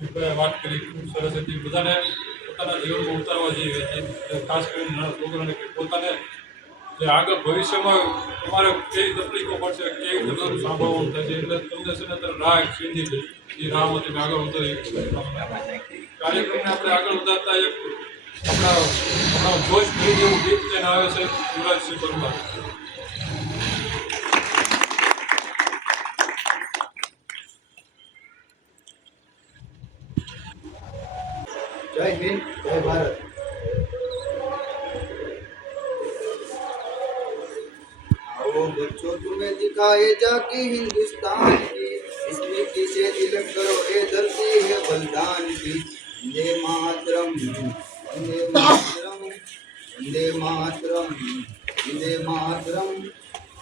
બધાએ વાત કરી ખૂબ સરસ હતી. બધાને પોતાના જીવનમાં ઉતારવા જોઈએ. ખાસ કરીને નાના છોકરાને કે પોતાને જે આગળ ભવિષ્યમાં તમારે કેવી તકલીફો પડશે, કેવી બધું સાંભળવાનું થશે, એટલે તમને છે ને અત્યારે રાહ એક સીંધી છે. એ રાહમાંથી આગળ ઉતરી કાર્યક્રમને આપણે આગળ વધારતા એક આપણા જોશ ભરી જેવું ગીત લઈને આવે છે યુવરાજસિંહ પરમાર. जय हिंद जय भारत। आओ बच्चों तुम्हें दिखाए जाके हिंदुस्तान की, इस मिट्टी से तिलक करो ये धरती है बलिदान की। वंदे मातरम वंदे मातरम वंदे मातरम वंदे मातरम।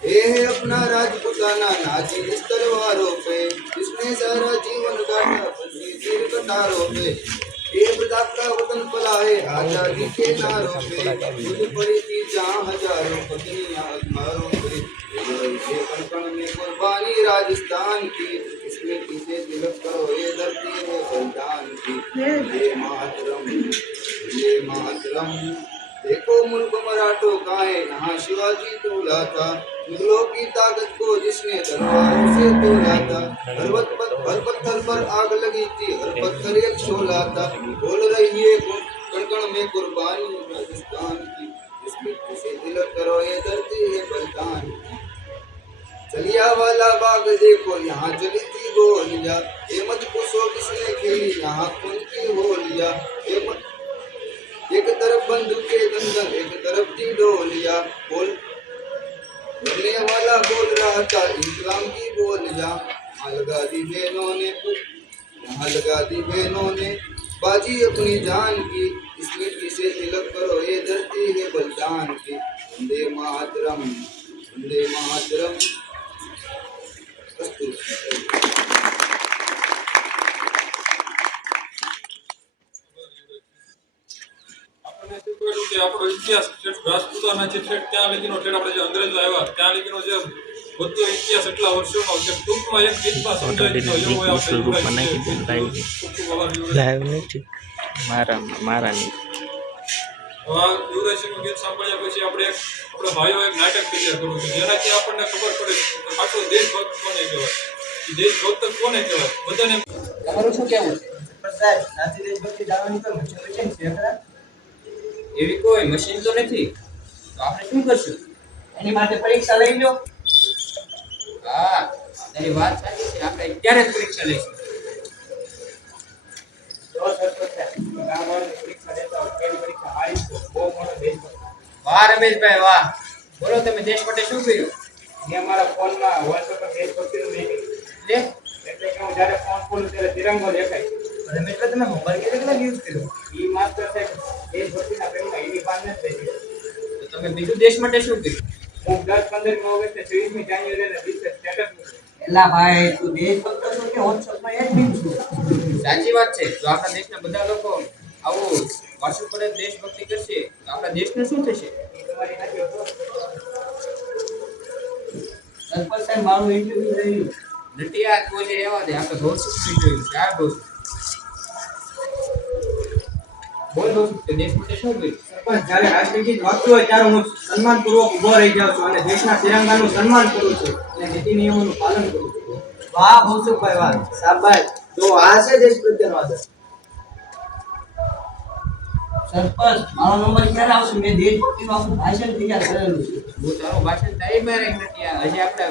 ये है अपना राजपुताना नाची इस तलवारों पे, इसने सारा जीवन काटा बदली तीर कटारों पे। ये का वतन पला है आजादी के नारों पे, खुद पड़ी थी जहाँ हजारों पत्नियां अखबारों पे। ये कण कण में कुर्बानी राजस्थान की, इसमें किसे तिलक करो ये धरती है बलिदान की। ये मातरम ये मातरम। देखो मुल्क मराठों का है यहाँ शिवाजी तोला था, मुगलों की ताकत को जिसने तलवारों से तोला था। हर पत्थर पर आग लगी थी, हर पत्थर एक शोला था। बोल रही है कण कण में कुर्बानी राजस्थान की, इस मिट्टी से तिलक करो ये धरती है बलिदान की। चलिया वाला बाग देखो यहाँ चली थी गोलियां, ये मत पूछो किसने खेली यहाँ खून की होलियां। एक तरफ बंदूक के दंगल एक तरफ थी डोलियां, बोलने वाला बोल रहा था इस्लाम की बोलियां। यहाँ लगा दी बहनों ने यहाँ लगा दी बहनों ने बाजी अपनी जान की, इस मिट्टी से तिलक करो ये धरती है बलिदान की। वंदे मातरम वंदे मातरम। अस्तु। આપણને શીખવાડ્યું કે આપણો ઇતિહાસ રાજપૂતાના છે ત્યાં લગીનો આપણે જે અંગ્રેજો આવ્યા ત્યાં લગીનો જે બધો ઇતિહાસ એટલા વર્ષોનો છે ટૂંકમાં એક ગીતમાં સમજાવી દીધો એવો આપણે યુવરાજસિંહનું ગીત સાંભળ્યા પછી આપણે આપણા ભાઈઓ એક નાટક તૈયાર કરવું છે જેનાથી આપણને ખબર પડે આખો દેશભક્ત કોને કહેવાય, દેશભક્ત કોને કહેવાય બધાને. તમારું શું કહેવું છે સાહેબ? સાચી દેશભક્તિ જાણવાની કોઈ મશીન છે ખરા? એવી કોઈ મશીન તો નથી, તો આપણે શું કરશું? એની માટે પરીક્ષા લઈ લો. હા, તારી વાત સાચી છે. આપણે ક્યારે પરીક્ષા લઈશું? વાહ રમેશભાઈ વાહ, બોલો તમે દેશ માટે શું કર્યું? મેં મારા ફોનમાં વોલપેપર દેશભક્તિનું મેકિંગ લે એટલે કે હું જ્યારે ફોન ખોલું ત્યારે તિરંગો દેખાય. રમેશભાઈ તમે મોબાઈલ કેટલા યુઝ કર્યો? એ માત્ર સાહેબ દેશભક્તિના પ્રેમમાં એની ભાન નથી થઈ. તો તમે બીજું દેશ માટે શું કર્યું? હું 10-15મી ઓગસ્ટે 23મી જાન્યુઆરીના દિવસે સ્ટેટસ મૂક્યું. એલા ભાઈ તું દેશભક્ત છો કે વોટ્સએપમાં એડ બી છું? સાચી વાત છે. જો આપણા દેશના બધા લોકો આવું વર્ષો પર દેશભક્તિ કરશે તો આપણા દેશનું શું થશે? એ તમારી સાચી વાત. સરપંચ સાહેબ મારું ઇન્ટરવ્યુ રહ્યું નટિયા તું જે રહેવા દે, આપણે દોસ્ત જોયું છે. આ દોસ્ત બોલ દોસ્ત તે દેશ માટે શું કર્યું? સરપંચ જ્યારે રાષ્ટ્રગીત વાગતું હોય ત્યારે હું સન્માનપૂર્વક ઊભો રહી જાઉં છું અને દેશના તિરંગાનું સન્માન કરું છું અને નીતિ નિયમોનું પાલન કરું છું. વાહ ભૌસુકભાઈ વાહ, શાબાશ. તો આ છે દેશ પ્રત્યેનો આદર. સરપંચ મારો નંબર ક્યારે આવશે? મેં દેશભક્તિનું આખું ભાષણ તૈયાર કરેલું છે. હું તારું ભાષણ તારી પાસે એક નથી. હજી આપણે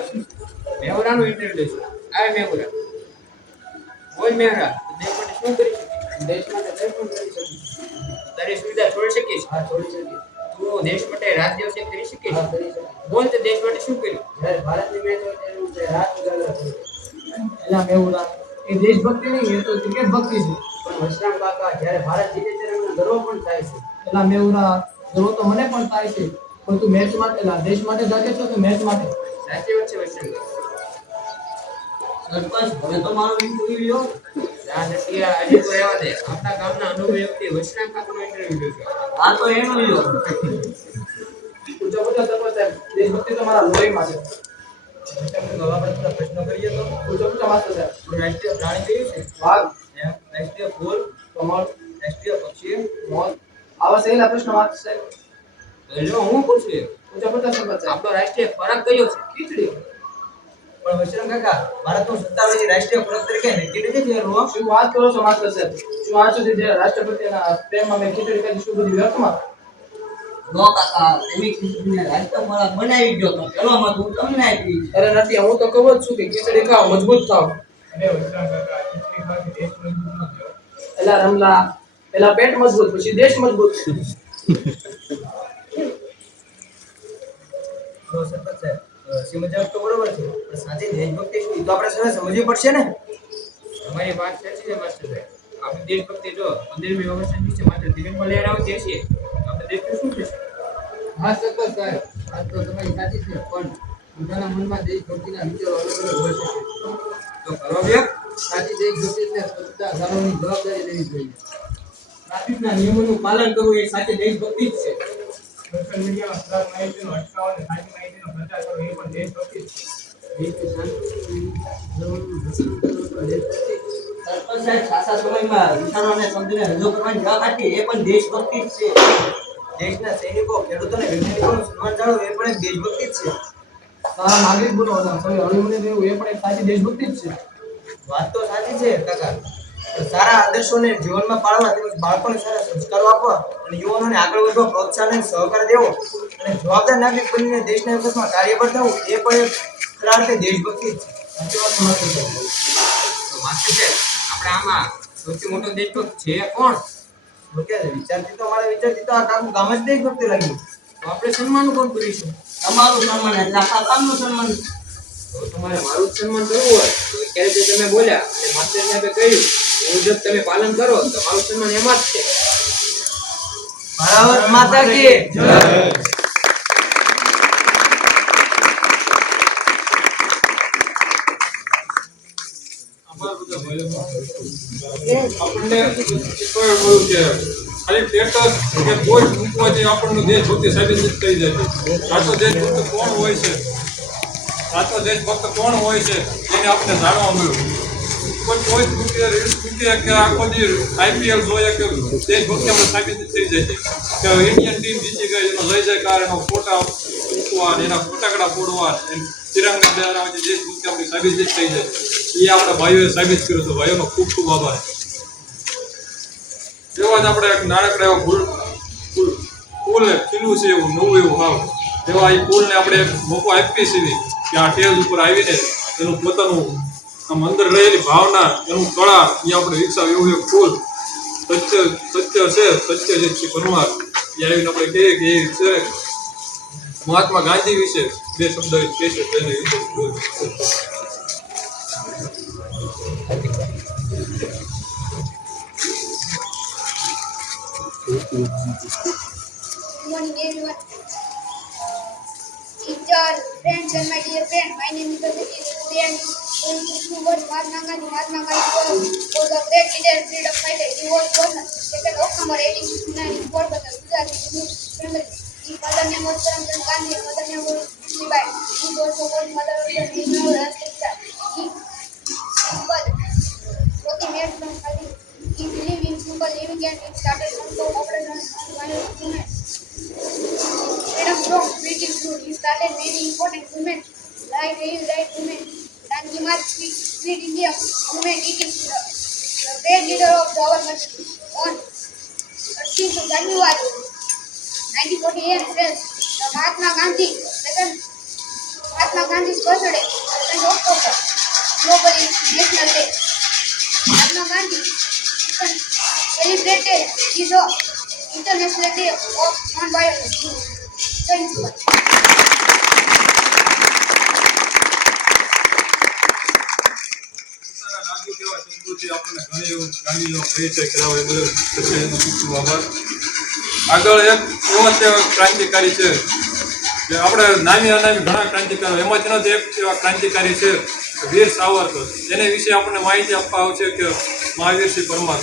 મેહુરાનું ઇન્ટરવ્યુ લઈશું. આ મેહુરા બોલ મેહુરા, દેશ માટે શું કરી શકીશ? દેશ માટે કંઈ પણ કરી શકું. તારી સુવિધા છોડી શકીશ? હા, છોડી શકીએ. તું દેશ માટે રાત દિવસ એક કરી શકીશ? હા, કરી શકીએ. બોલ તે દેશ માટે શું કર્યું? જ્યારે ભારતની મેચ હોય ત્યારે હું રાત ઉજાગરા કરું. એલા મેહુરા, એ દેશભક્તિ નહીં, એ તો ક્રિકેટ ભક્તિ છે. પણ વશરામ કાકા, જ્યારે ભારત જીતે ત્યારે મને ગર્વ પણ થાય છે. એલા મેહુરા, ગર્વ તો મને પણ થાય છે, પણ તું મેચ માટે દેશ માટે જાગે છો કે મેચ માટે? સાચી વાત છે વૈષ્ણવ. સરપંચ હવે તો મારો ઇન્ટરવ્યુ લ્યો. ના નથી આજે તો રહેવા દે. આપણા ગામના અનુભવી વ્યક્તિ વૈષ્ણવ કાકાનો ઇન્ટરવ્યુ લ્યો. હા તો એનો લ્યો. પૂછો સરપંચ સાહેબ, દેશભક્તિ તો મારા લોહીમાં છે. તમને નવા બધા પ્રશ્નો કરીએ તો પૂછો માસ્ટર સાહેબ. રાષ્ટ્રીય પ્રાણી કયું છે? વાઘ. રાષ્ટ્રીય ફૂલ, કમળ, રાષ્ટ્રીય પક્ષી. મોર. આવા સહેલા પ્રશ્નો વાંચો સાહેબ. તો જો હું પૂછું એક. પૂછો પૂછો સરપંચ સાહેબ. આપણો રાષ્ટ્રીય ખોરાક કયો છે? ખીચડી. પણ વશરામ કાકા, ભારતનું 27 રાષ્ટ્રીય ખોરાક તરીકે નક્કી નથી થયેલું હો. શું વાત કરો છો માસ્ટર સાહેબ? શું આજ સુધી જે રાષ્ટ્રપતિના પ્રેમમાં મેં ખીચડી કરી શું બધી વ્યર્થમાં? નો કાકા, એવી ખીચડીને રાષ્ટ્રીય ખોરાક બનાવી ગયો તો પેલો મત હું તમને આપી. અરે નથી, હું તો કહું જ છું કે ખીચડી ખાઓ મજબૂત થાઓ. અને વૈષ્ણવ કાકા ખીચડી ખાવાથી દેશ મજબૂત ન થયો. એલા રમલા, પેલા પેટ મજબૂત પછી દેશ મજબૂત. તો સરપંચ સાહેબ, હસી મજાક તો બરોબર છે, પણ સાચી દેશભક્તિ શું એ તો આપણે સૌએ સમજવી પડશે ને. તમારી વાત સાચી છે માસ્ટર સાહેબ. આપણે દેશભક્તિ જો 15મી ઓગસ્ટ વિશે માત્ર દિવ્યાંગ લઈને આવતી છીએ આપણે દેશનું શું થશે? હા સરપંચ સાહેબ, વાત તો તમારી સાચી છે, પણ બધાના મનમાં દેશભક્તિના વિચારો અલગ અલગ હોય શકે. તો કરો વ્યક્ત. સાચી દેશભક્તિ એટલે સ્વચ્છતા જાળવવાની જવાબદારી લેવી જોઈએ. ટ્રાફિકના નિયમોનું પાલન કરવું એ સાચી દેશભક્તિ જ છે. સોશિયલ મીડિયામાં ખરાબ માહિતીનો અટકાવ અને સાચી માહિતીનો પ્રચાર કરવો એ પણ દેશભક્તિ જ છે. દેશની શાંતિ જળવવાનું રક્ષણ કરવું પણ દેશભક્તિ જ છે. સરપંચ સાહેબ, સાચા સમયમાં વિચારોને સમજીને રજૂ કરવાની જવાબ આપી એ પણ દેશભક્તિ જ છે. દેશના સૈનિકો, ખેડૂતોને વૈજ્ઞાનિકોનું સન્માન જાળવવું એ પણ એક દેશભક્તિ જ છે. સારા નાગરિક બનો અને સૌએ હળીમળીને રહેવું એ પણ એક સાચી દેશભક્તિ જ છે. વાત તો સાચી છે કાકા, પણ સારા આદર્શોને જીવનમાં પાળવા તેમજ બાળકોને સારા સંસ્કારો આપવા અને યુવાનોને આગળ વધવા પ્રોત્સાહન અને સહકાર દેવો અને જવાબદાર નાગરિક બનીને દેશના વિકાસમાં કાર્યરત થવું એ પણ એક ખરા અર્થે દેશભક્તિ જ છે. સાચી વાત માસ્ટર સાહેબ. તો માસ્ટર સાહેબ, આપણે આમાં સૌથી મોટો દેશભક્ત છે કોણ? ઓકે, વિચારથી તો અમારા વિચારથી તો આ આખું ગામ જ દેશભક્તિ લાગ્યું. તો આપણે સન્માન કોણ કરીશું? તમારું સન્માન એટલે આખા ગામનું સન્માન. તો તમારે મારું જ સન્માન કરવું હોય તો અત્યારે જે તમે બોલ્યા અને માસ્ટર સાહેબે કહ્યું એ મુજબ તમે પાલન કરો તો મારું સન્માન એમાં જ છે. ભારત માતા કી જય. આભાર બધા ભાઈઓ. આપણને શીખવા મળ્યું કે ખાલી સ્ટેટસ કે કોઈ મૂકવાથી આપણને દેશભક્તિ સાબિત નથી થઈ જતી. સાચો દેશભક્ત કોણ હોય છે, સાચો દેશભક્ત કોણ હોય છે એને આપણે જાણવા મળ્યું. પણ કોઈ મૂકે રીલ્સ મૂકે કે આખો દી IPL જોઈએ કે દેશભક્તિ આપણે સાબિત થઈ જાય છે કે ઇન્ડિયન ટીમ જીતી ગઈ એનો લઈ જાય કાર એનો ફોટા મૂકવા એના ફટાકડા ફોડવા તિરંગા લહેરાવવાની દેશભક્તિ આપણી સાબિત થઈ જાય. એ આપણા ભાઈઓએ સાબિત કર્યું. તો ભાઈઓનો ખૂબ ખૂબ આભાર. એવા જ આપણે એક નાનકડા એવા પુલ ખીલું છે એવું નવું એવું હાવ એવા એ પુલને આપણે એક મોકો આપીએ છીએ કે આ ટેજ ઉપર આવીને એનું પોતાનું આમ અંદર રહેલી ભાવના એનું કળા એ આપણે વિકસાવે એવું એક પુલ સત્ય છે સત્ય જે શ્રી પરમાર એ આવીને આપણે કહીએ કે એ છે મહાત્મા ગાંધી વિશે બે શબ્દ કહેશે તેને વિશે Good morning, everyone. Teacher, friends, and my dear friend, my name is Aditi. Today I am going to speak about Mahatma Gandhi. Mahatma Gandhi was a great leader and freedom fighter. He was born 2nd October 1869 in Porbandar, Gujarat, in Hindu family. His father name was Karamchand Gandhi, and mother name was Pushnibai. He was also called mother of the national Rashtriya. His was Roti made from Khadi. He believed in simple living and he started some operation on violent movement. Freedom from British rule. He started many important movements like Rail Right movement, Dandi March, Quit India movement. It is the great leader of our country. On 13th of January 1948, friends, the Mahatma Gandhi's birthday, 2nd October, globally national day. Mahatma Gandhi celebrated is the International Day of Non-Violence. Thank you. નાગરિક એવા શબ્દોથી આપણને ઘણી એવું ગાંધીનો પરિચય કરાવે એ બદલ એનો ખૂબ ખૂબ આભાર. આગળ એક એવો જ ક્રાંતિકારી છે કે આપણે નામી અનામી ઘણા ક્રાંતિકારો એમાંથી નથી એક એવા ક્રાંતિકારી છે વીર સાવરકર. એને વિશે આપણને માહિતી આપવા આવશે કે મહાવીરસિંહ પરમાર.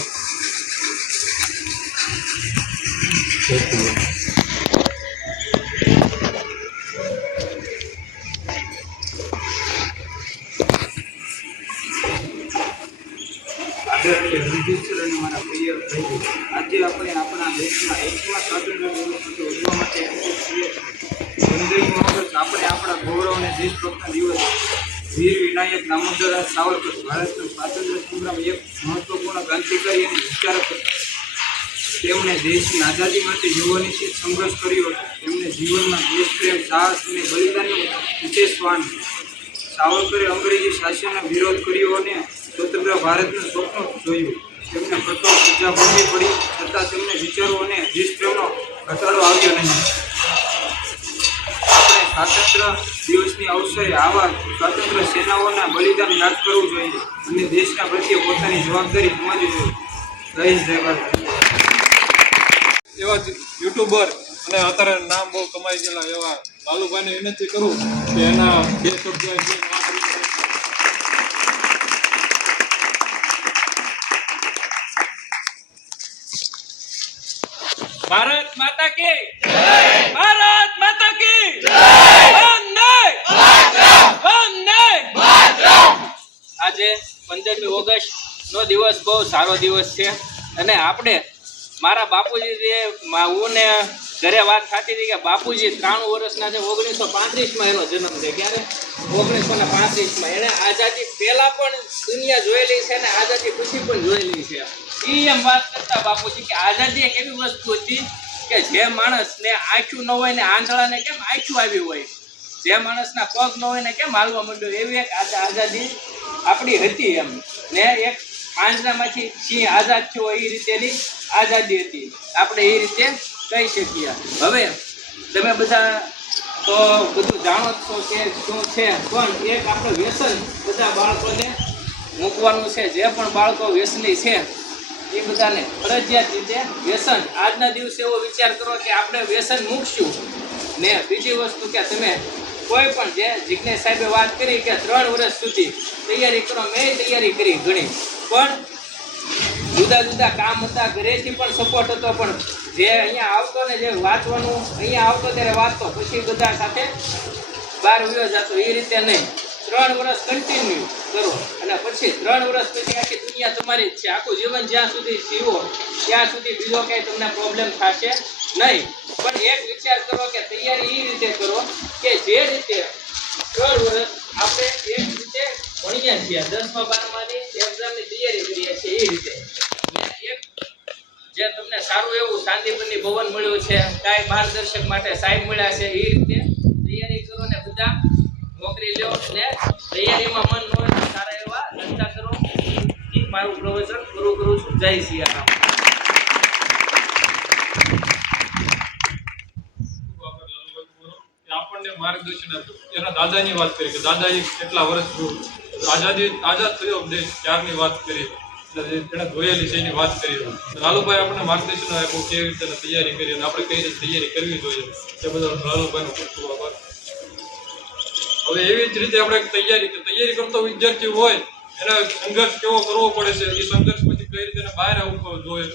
આદરણીય યુધિષ્ઠિર અને મારા પ્રિય ભાઈઓ, આજે આપણે આપણા દેશના 1મા સ્વાતંત્ર્ય દિવસ ઉજવવા માટે એકત્રિત છીએ. 15મી ઓગસ્ટ આપણે આપણા ગૌરવ અને દેશભક્તિના દિવસ વીર વિનાયક દામોદરદાસ સાવરકર ભારતના સ્વાતંત્ર્ય સંગ્રામ એક મહત્વપૂર્ણ ક્રાંતિકારી અને વિચારક હતા. તેમણે દેશની આઝાદી માટે યુવાનીથી સંઘર્ષ કર્યો હતો. તેમણે જીવનમાં દેશપ્રેમ, સાહસ અને બલિદાનનું વિશેષ સ્થાન. સાવરકરે અંગ્રેજી શાસનનો વિરોધ કર્યો અને સ્વતંત્ર ભારતનું સ્વપ્ન જોયું. તેમને કઠોર સજા ભોગવી પડી, છતાં તેમને વિચારો અને દેશપ્રેમનો ઘટાડો આવ્યો નહીં. આપણે સ્વાતંત્ર્ય દિવસની અવસરે આવા સ્વાતંત્ર્ય સેનાઓના બલિદાન યાદ કરવું જોઈએ અને દેશના પ્રત્યે પોતાની જવાબદારી સમજવી જોઈએ. જય હિન્દ, જય ભારત. એવા યુટ્યુબર અને અત્યારે નામ બહુ કમાઈ ગયેલા એવા લાલુભાઈને વિનંતી કરું કે એના 2 શબ્દ જે વાત કરી. ભારત માતા કી જય! ભારત માતા કી જય! વંદે વંદે આજે 15મી ઓગસ્ટ નો દિવસ બહુ સારો દિવસ છે અને આપણે મારા બાપુજી જે હું ને ઘરે વાત થતી હતી કે બાપુજી 93 વર્ષના છે. 1935માં એનો જન્મ છે. ક્યારે? 1935માં. એણે આઝાદી પહેલા પણ દુનિયા જોયેલી છે અને આઝાદી પછી પણ જોયેલી છે. એમ વાત કરતા બાપુજી કે આઝાદી એક એવી વસ્તુ હતી કે જે માણસને આંખ્યું ન હોય ને આંધળાને કેમ આંખ્યું આવી હોય, જે માણસના પગ ન હોય ને કેમ હાલવા માંડ્યો, એવી એક આઝાદી આપણી હતી એમ. ને એક પાંજરામાંથી સિંહ આઝાદ થયો એ રીતેની આઝાદી હતી. આપણે એ રીતે કહી શકીએ. હવે તમે બધા તો બધું જાણો જ છો કે શું છે, પણ એક આપણે વ્યસન બધા બાળકોને મૂકવાનું છે. જે પણ બાળકો વ્યસની છે એ બધાને ફરજિયાત રીતે વ્યસન આજના દિવસે એવો વિચાર કરો કે આપણે વ્યસન મૂકશું. ને બીજી વસ્તુ કે તમે કોઈ પણ જે જિજ્ઞેશ સાહેબે વાત કરી કે 3 વર્ષ સુધી તૈયારી કરો, મેં તૈયારી કરી ઘણી, પણ જુદા જુદા કામ હતા, ઘરેથી પણ સપોર્ટ હતો, પણ જે અહીંયા આવતો ને જે વાંચવાનું અહીંયા આવતો ત્યારે વાંચતો, પછી બધા સાથે બહાર વયો જતો. એ રીતે નહીં. 3 વર્ષ કન્ટિન્યુ કરો અને પછી 3 વર્ષ પછી આખી દુનિયા તમારી જ છે. આખું જીવન જ્યાં સુધી જીવો ત્યાં સુધી બીજો કાંઈ તમને પ્રોબ્લેમ થશે નહીં. પણ એક વિચાર કરો કે તૈયારી એ રીતે કરો કે જે રીતે 3 વર્ષ આપણે એક રીતે ભણીએ છીએ, 10મા 12માની એક્ઝામની તૈયારી કરીએ છીએ, એ રીતે એક જે તમને સારું એવું શાંતિપુરની ભવન મળ્યું છે, કાંઈ માર્ગદર્શક માટે સાહેબ મળ્યા છે, એ રીતે તૈયારી કરો ને બધા નોકરી લો ને તૈયારીમાં મન ન હોય તો સારા એવા ધંધા કરો. એ મારું પ્રવચન પૂરું કરું છું. જય સિયારામ. આપણને માર્ગદર્શન આપ્યું. એના દાદાની વાત કરી કે દાદાએ કેટલા વર્ષ આઝાદ થયો દેશ ત્યારની વાત કરી, એને જોયેલી છે એની વાત કરી. લાલુભાઈ આપણને માર્ગદર્શન આપ્યું કેવી રીતે તૈયારી કરી અને આપણે કઈ રીતે તૈયારી કરવી જોઈએ. એ બધા લાલુભાઈનો ખૂબ ખૂબ આભાર. હવે એવી જ રીતે આપણે તૈયારી કરતો વિદ્યાર્થી હોય એને સંઘર્ષ કેવો કરવો પડે છે, એ સંઘર્ષ પછી કઈ રીતે બહાર આવવું જોઈએ,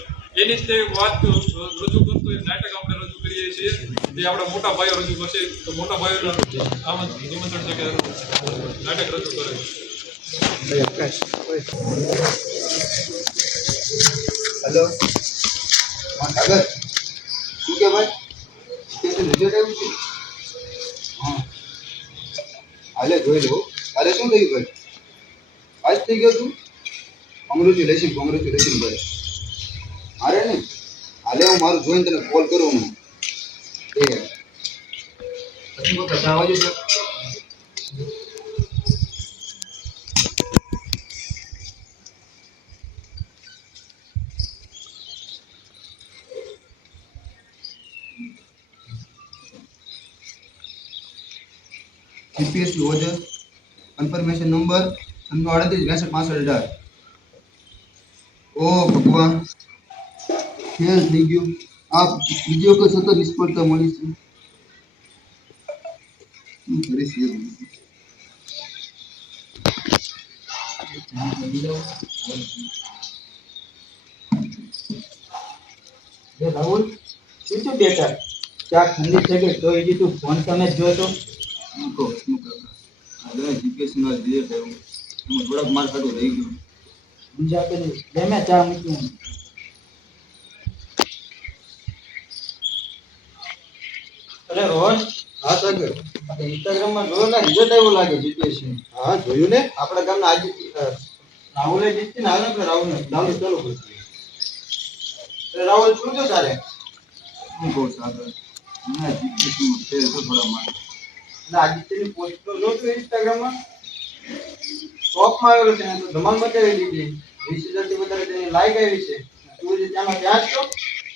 એની જ તેવી વાત રજૂ કરતું એક નાટક આપણે રજૂ કરીએ છીએ, જે આપણા મોટા ભાઈઓ રજૂ કરશે. તો મોટા ભાઈઓને નિમંત્રણ છે કે નાટક રજૂ કરે. હેલો, હા સાગર, શું કે ભાઈ? સ્ટેશન રિઝલ્ટ આવ્યું છે? હા, હાલે જોઈ લો. તારે શું થયું ભાઈ? આજ થઈ ગયો તું? કોંગ્રેચ્યુલેશન ભાઈ. અરે ને હાલે, હું મારું જોઈને તને કોલ કરું. હું એ પછી વખત આવવા જોઈએ. જીપીએસસી ઓજર કન્ફર્મેશન નંબર 98386518. ઓ ભગવાન, ફેલ થઈ ગયું. આ બીજી વખત સતત નિષ્ફળતા મળી છે. શું કરીશ રાહુલ, શું છું બેટા? ચા ઠંડી થઈ ગઈ તો હજી તું ફોન તમે જ જોતો? જીપીએસસી નો રિઝલ્ટ આવ્યું, એમાં થોડાક માર્ક હાટું રહી ગયું. બીજા પેલી લે મેં ચા મૂકી. અરે રોહન, હા સાગર, આપણે ઇન્સ્ટાગ્રામમાં જોયો ને રિઝલ્ટ આવ્યો લાગે જીપીએસસી. હા જોયું ને, આપણા ગામના આજે રાહુલે જીતી ને, હાલ આપણે રાહુલને ડાઉનલોડ ચાલુ કરી દઈએ. અરે રાહુલ, શું થયું તારે? હું કહું સાગર, હમણાં જીપીએસસીમાં ફેર તો થોડા માર્ક. એટલે આદિત્યની પોસ્ટ તો જોતું ઇન્સ્ટાગ્રામમાં ટોપમાં આવેલો છે, એને તો ધમાલ મચાવી દીધી. 20,000 થી વધારે તેની લાઈક આવી છે. તું જે ત્યાંમાં ત્યાં જ છો?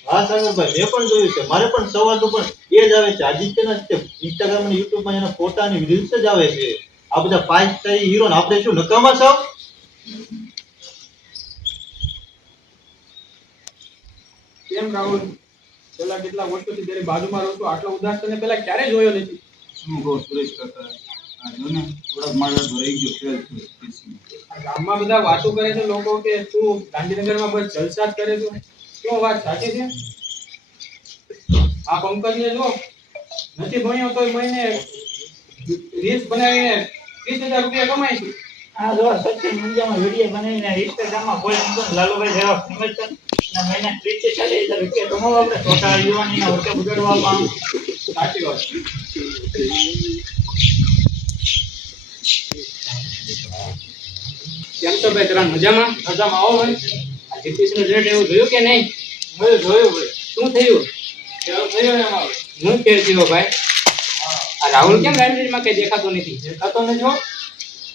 હા સાગરભાઈ, મેં પણ જોયું છે. મારે પણ સવાર તો પણ એ જ આવે છે. આદિત્યના જ તે ઇન્સ્ટાગ્રામ અને યુટ્યુબમાં એના ફોટા અને રીલ્સ જ આવે છે. આ બધા 5 સ્ટાર હીરો ને આપણે શું નકામા છો? કેમ રાહુલ, પેલા કેટલા વર્ષોથી તારી બાજુમાં રહું છું, આટલો ઉદાસ તને પેલા ક્યારે જોયો નથી. શું કહું સુરેશ કાકા, આ જો ને થોડાક મારા તો રહી ગયો ફેલ થયો જીપીએસસી. આ ગામમાં બધા વાતો કરે છે લોકો કે તું ગાંધીનગરમાં બસ જલસા જ કરે છે. શું વાત સાચી છે? આ પંકજને જો, નથી ભણ્યો તોય મહિને રીલ્સ બનાવીને 30,000 રૂપિયા કમાય છે. આ જો સોશિયલ મીડિયામાં વિડીયો બનાવીને ઇન્સ્ટાગ્રામમાં કોઈ લાલુભાઈ જેવા ફેમસ છે ને મહિને 30,000 રૂપિયા કમાવા આપણે છોટા યુવાનીના વર્કે બગાડવામાં. સાચી વાત. કેમ છો ભાઈ, તરા મજામાં? મજામાં આવો ભાઈ. આ જીપીએસસી નું રિઝલ્ટ એવું જોયું કે નહીં? મેં જોયું ભાઈ. શું થયું? કેવું થયું એમાં? હું કે થયો ભાઈ? આ રાહુલ કેમ લાઇબ્રેરીમાં કઈ દેખાતો નથી? દેખાતો નથી હો.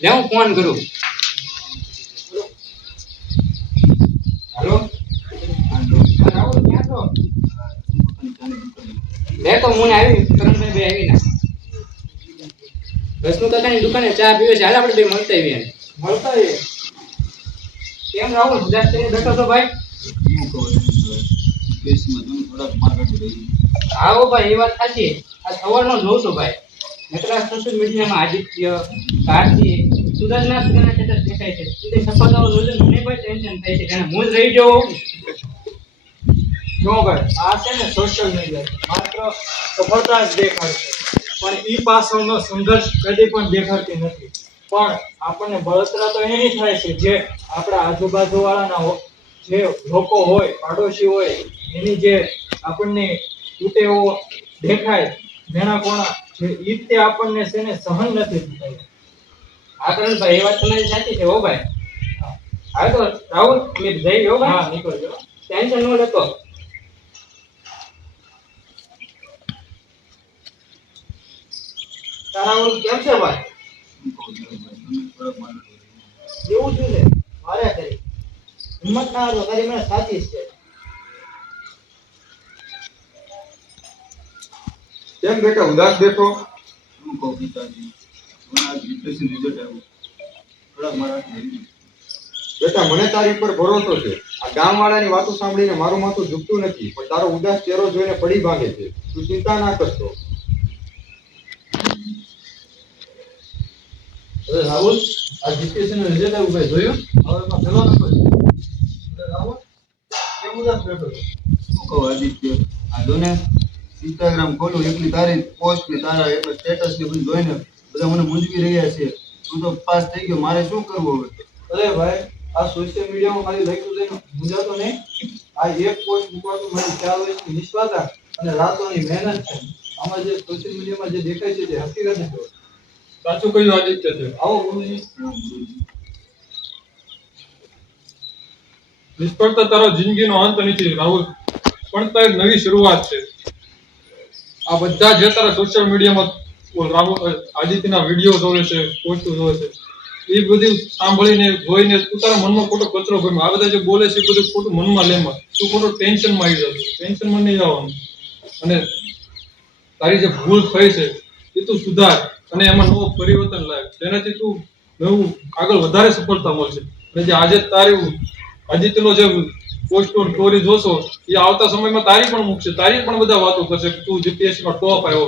લે હું ફોન કરું. હાલો, આ રાહુલ ક્યાં છો? લે તો મને આવી કરણભાઈ બે આવી ના હસમુખ કાકાની દુકાને ચા પીવે છે. હાલ આપણે બે મળતા આવીએ. મળતા એ કેમ રાહુલ, ઉદાસ થઈને બેઠો છો ભાઈ? શું કહું જીપીએસસીમાં જો ને થોડાક માર્ક આવી રહી. હા હો ભાઈ, એ વાત સાચી. આ સવારનો જોઉં છું ભાઈ. નકરા સોશિયલ મીડિયામાં આદિત્ય, કાર્તિક, સુરજના પોતાના સ્ટેટસ દેખાય છે. તે સફળતાઓ જોઈને મને ભાઈ ટેન્શન થાય છે. જાણે હું જ રહી ગયો હોઉં. જો ભાઈ, આ છે ને સોશિયલ મીડિયા માત્ર સફળતા જ દેખાડશે, પણ ઈ પાછળનો સંઘર્ષ કદી પણ દેખાડતી નથી. પણ આપણને બળતરા તો એની થાય છે જે આપણા આજુબાજુ વાળાના જે લોકો હોય, પાડોશી હોય, એની જે આપણને તૂટેવો દેખાય ઘણા કોણા જે ઈ તે આપણને છે ને સહન નથી થતું. હા કરણભાઈ, એ વાત તમારી સાચી છે હો ભાઈ. હા તો રાહુલ, મેં જઈ ગયો ભાઈ. હા, નીકળજો. ટેન્શન ન લેતો. તારા ઓલું કેમ છે ભાઈ? શું કહું જીવનભાઈ, તમે થોડાક માર્ક આવી. એવું શું છે? મારે કરી હિંમત ના હારો, તારી મને સાચી જ છે. કેમ બેટા ઉદાસ બેઠો? શું કહું પિતાજી, મને આ જીપીએસસી રિઝલ્ટ આવ્યું, થોડાક મારા રહી ગયું. બેટા મને તારી ઉપર ભરોસો છે. આ ગામવાળાની વાતો સાંભળીને મારું માથું ઝૂકતું નથી, પણ તારો ઉદાસ ચહેરો જોઈને પડી ભાંગે છે. તું ચિંતા ના કરતો. અરે રાહુલ, આ જીપીએસસી નું રિઝલ્ટ આવ્યું ભાઈ, જોયું? હવે એમાં પેલો નંબર છે. અરે રાહુલ, કેમ ઉદાસ બેઠો છો? શું કહું આદિત્ય, આ જો ને ઇન્સ્ટાગ્રામ ખોલું એકલી તારી પોસ્ટ ને તારા એટલે સ્ટેટસ ને બધું જોઈને બધા મને મૂંઝવી રહ્યા છે. તું તો પાસ થઈ ગયો, મારે શું કરવું હવે? અરે ભાઈ, આ સોશિયલ મીડિયામાં ખાલી લખ્યું છે ને મૂંઝાતો નહીં. આ એક પોસ્ટ મૂકવાનું મારી 4 વર્ષની નિષ્ફળતા અને રાતોની મહેનત છે. આમાં જે સોશિયલ મીડિયામાં જે દેખાય છે તે હકીકત નથી. સાચું કહ્યું આદિત્ય છે. આવો ગુરુજી. નિષ્ફળતા તારા જિંદગીનો અંત નથી રાહુલ, પણ તારી નવી શરૂઆત છે. આ બધા જે તારા સોશિયલ મીડિયામાં રાહુલ આદિત્યના વિડીયો જોવે છે, પોસ્ટો જોવે છે, એ બધું સાંભળીને જોઈને તું તારા મનમાં ખોટો કચરો ભર્યો. આ બધા જે બોલે છે એ બધું ખોટું મનમાં લેમાં. તું ખોટો ટેન્શનમાં આવી જતો. ટેન્શનમાં નહીં આવવાનું. અને તારી જે ભૂલ થઈ છે એ તું સુધાર અને એમાં નવું પરિવર્તન લાવ, જેનાથી તું નવું આગળ વધારે સફળતા મળશે. અને જે આજે તારી આદિત્યનો જે પોસ્ટ સ્ટોરી જોશો એ આવતા સમયમાં તારી પણ મૂકશે. તારી પણ બધા વાતો કરશે કે તું જીપીએસસીમાં ટોપ આવ્યો.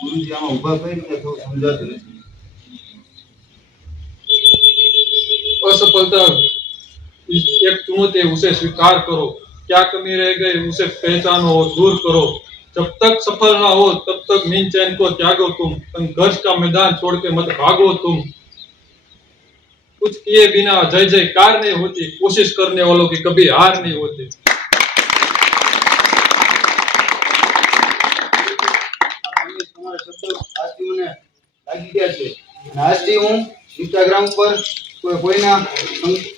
ગુરુજી આમાં ઊભા કઈ રીતે થવું સમજાતું નથી. असफलता एक चुनौती है, उसे स्वीकार करो. क्या कमी रह गई उसे पहचानो और दूर करो. जब तक सफल ना हो तब तक नींद चैन को त्यागो तुम. संघर्ष का मैदान छोड़ के मत भागो तुम. कुछ किए बिना जय जयकार नहीं होती, कोशिश करने वालों की कभी हार नहीं होती। તમારા શબ્દો આજથી મને લાગી ગયા છે અને આજથી હું ઇન્સ્ટાગ્રામ પર કોઈના